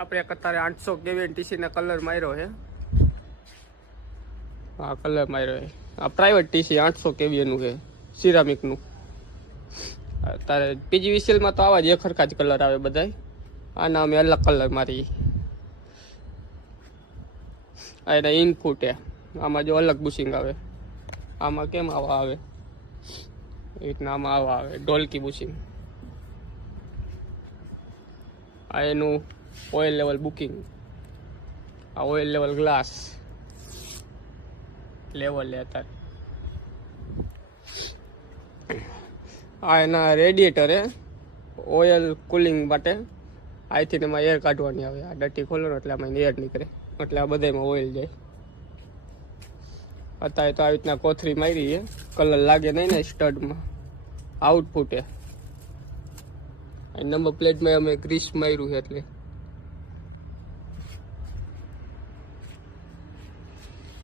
આપણે અત્યારે 800 કેવી ટીસી ના કલર માર્યો છે. હા કલર માર્યો છે. આ પ્રાઇવેટ ટીસી 800 કેવી નું છે સિરામિક નું. અત્યારે પીજીવીસીએલ માં તો આવા જ એક સરખા જ કલર આવે બધાય. આના અમે અલગ કલર મારી. આ ઇનપુટ હે. આમાં જો અલગ બુશિંગ આવે. આમાં કેમ આવા આવે એ રીતના આમાં આવા આવે ઢોલકી બુશિંગ. આ એનું ઓઇલ લેવલ બુકિંગ. આ ઓઇલ લેવલ ગ્લાસ લેવલ લે અત્યારે. આ એના રેડિએટર હે ઓઇલ કુલિંગ માટે. આઈથી એમાં એર કાઢવાની આવે. આ ડટી ખોલો એટલે આમાં એર નીકળે એટલે આ બધામાં ઓઇલ જાય. અત્યારે તો આવી રીતના કોથરી મારી છે. કલર લાગે નહીં ને સ્ટડમાં. આઉટપુટ હે. નંબર પ્લેટમાં અમે ગ્રીસ માર્યું છે એટલે